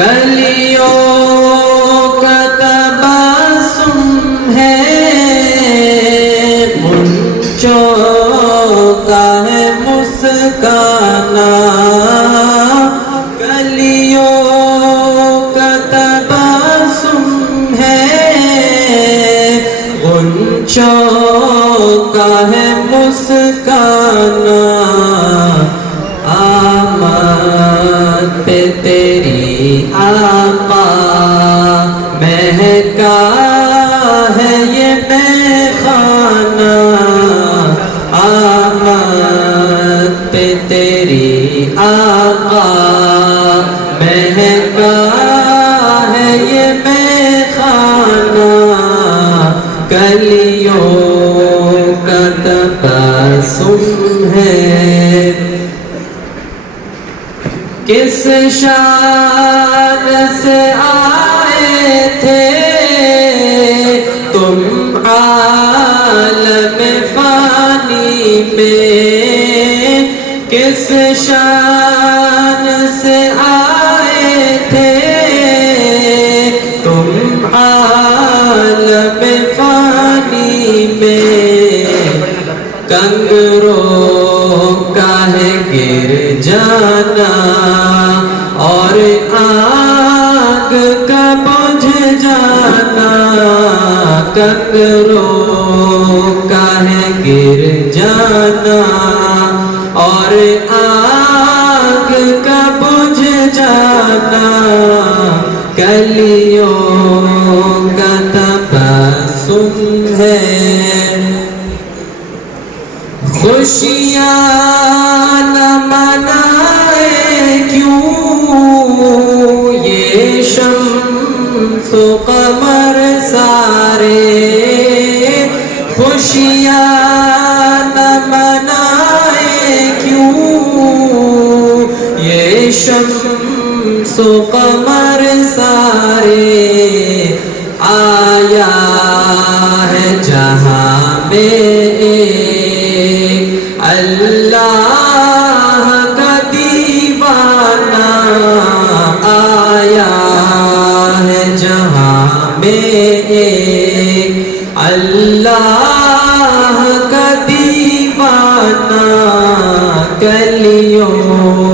کلیوں کا تبسم ہے، غنچوں کا ہے مسکانا، کلیوں کا تبسم ہے، غنچوں کا ہے مسکانا، آمد پہ تیری آقا مہکا ہے یہ میخانہ، آمد پہ تیری آقا مہکا ہے یہ میخانہ، کلیوں کا تبسم ہے۔ کس شان سے آئے تھے تم عالم فانی میں، کس شان سے آئے تھے تم عالم فانی میں، کنگروں کا ہے گر جانا اور آگ کا بجھ جانا، کنگروں کا ہے گر جانا اور آگ کا بجھ جانا، کلیوں کا تبسم ہے۔ خوشیاں نہ منائے کیوں یہ شمس و قمر سارے، خوشیاں نہ منائے کیوں یہ شمس و قمر سارے، آیا ہے جہاں میں اللہ کا دیوانہ، آیا ہے جہاں میں اللہ کا دیوانہ، کلیوں